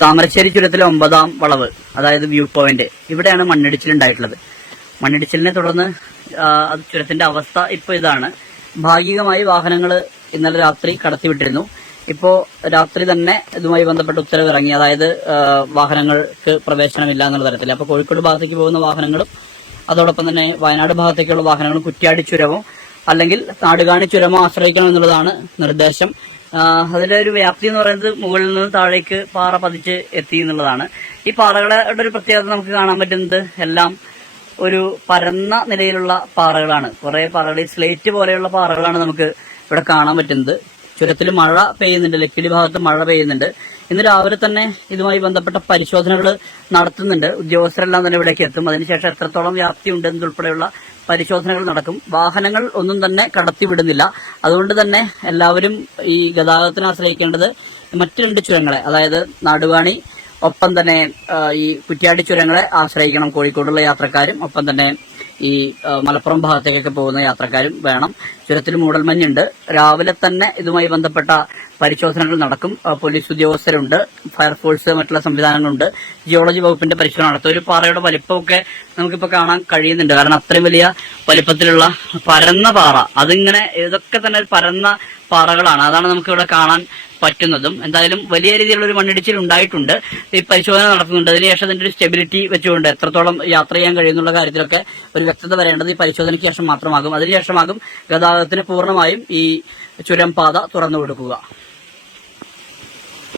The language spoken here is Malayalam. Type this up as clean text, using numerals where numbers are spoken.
താമരശ്ശേരി ചുരത്തിലെ 9ാം വളവ്, അതായത് വ്യൂ പോയിന്റ്, ഇവിടെയാണ് മണ്ണിടിച്ചിലുണ്ടായിട്ടുള്ളത്. മണ്ണിടിച്ചിലിനെ തുടർന്ന് അത് ചുരത്തിന്റെ അവസ്ഥ ഇപ്പോൾ ഇതാണ്. ഭാഗികമായി വാഹനങ്ങൾ ഇന്നലെ രാത്രി കടത്തിവിട്ടിരുന്നു. ഇപ്പോ രാത്രി തന്നെ ഇതുമായി ബന്ധപ്പെട്ട ഉത്തരവ് ഇറങ്ങി. അതായത് വാഹനങ്ങൾക്ക് പ്രവേശനമില്ല എന്നുള്ള തരത്തിൽ. അപ്പൊ കോഴിക്കോട് ഭാഗത്തേക്ക് പോകുന്ന വാഹനങ്ങളും അതോടൊപ്പം തന്നെ വയനാട് ഭാഗത്തേക്കുള്ള വാഹനങ്ങളും കുറ്റ്യാടി ചുരമോ അല്ലെങ്കിൽ നാടുകാണി ചുരമോ ആശ്രയിക്കണം എന്നുള്ളതാണ് നിർദ്ദേശം. അതിന്റെ ഒരു വ്യാപ്തി എന്ന് പറയുന്നത് മുകളിൽ നിന്ന് താഴേക്ക് പാറ പതിച്ച് എത്തി എന്നുള്ളതാണ്. ഈ പാറകളുടെ ഒരു പ്രത്യേകത നമുക്ക് കാണാൻ പറ്റുന്നത് എല്ലാം ഒരു പരന്ന നിലയിലുള്ള പാറകളാണ്. കുറെ പാറകൾ, ഈ സ്ലേറ്റ് പോലെയുള്ള പാറകളാണ് നമുക്ക് ഇവിടെ കാണാൻ പറ്റുന്നത്. ചുരത്തിൽ മഴ പെയ്യുന്നുണ്ട്, ലക്കിടി ഭാഗത്ത് മഴ പെയ്യുന്നുണ്ട്. ഇന്ന് രാവിലെ തന്നെ ഇതുമായി ബന്ധപ്പെട്ട പരിശോധനകൾ നടത്തുന്നുണ്ട്. ഉദ്യോഗസ്ഥരെല്ലാം തന്നെ ഇവിടേക്ക് എത്തും. അതിനുശേഷം എത്രത്തോളം വ്യാപ്തി ഉണ്ടെന്നുൾപ്പെടെയുള്ള പരിശോധനകൾ നടക്കും. വാഹനങ്ങൾ ഒന്നും തന്നെ കടത്തിവിടുന്നില്ല. അതുകൊണ്ട് തന്നെ എല്ലാവരും ഈ ഗതാഗതത്തിന് ആശ്രയിക്കേണ്ടത് മറ്റു 2 ചുരങ്ങളെ, അതായത് നാടുകാണി ഒപ്പം തന്നെ ഈ കുറ്റ്യാടി ചുരങ്ങളെ ആശ്രയിക്കണം കോഴിക്കോടുള്ള യാത്രക്കാരും, ഒപ്പം തന്നെ ഈ മലപ്പുറം ഭാഗത്തേക്കൊക്കെ പോകുന്ന യാത്രക്കാരും വേണം. ചുരത്തിൽ മൂടൽമഞ്ഞുണ്ട്. രാവിലെ തന്നെ ഇതുമായി ബന്ധപ്പെട്ട പരിശോധനകൾ നടക്കും. പോലീസ് ഉദ്യോഗസ്ഥരുണ്ട്, ഫയർഫോഴ്സ്, മറ്റുള്ള സംവിധാനങ്ങളുണ്ട്. ജിയോളജി വകുപ്പിന്റെ പരിശോധന നടത്തും. ഒരു പാറയുടെ വലിപ്പമൊക്കെ നമുക്കിപ്പോൾ കാണാൻ കഴിയുന്നുണ്ട്. കാരണം അത്രയും വലിയ വലിപ്പത്തിലുള്ള പരന്ന പാറ, അതിങ്ങനെ ഇതൊക്കെ തന്നെ പരന്ന പാറകളാണ്. അതാണ് നമുക്കിവിടെ കാണാൻ പറ്റുന്നതും. എന്തായാലും വലിയ രീതിയിലുള്ള ഒരു മണ്ണിടിച്ചിൽ ഉണ്ടായിട്ടുണ്ട്. ഈ പരിശോധന നടത്തുന്നുണ്ട്. അതിനുശേഷം അതിന്റെ ഒരു സ്റ്റെബിലിറ്റി വെച്ചുകൊണ്ട് എത്രത്തോളം യാത്ര ചെയ്യാൻ കഴിയുന്നുള്ള കാര്യത്തിലൊക്കെ ഒരു വ്യക്തത വരേണ്ടത് ഈ പരിശോധനയ്ക്ക് ശേഷം മാത്രമാകും. അതിനുശേഷമാകും ഗതാഗതത്തിന് പൂർണ്ണമായും ഈ ചുരം പാത തുറന്നു കൊടുക്കുക.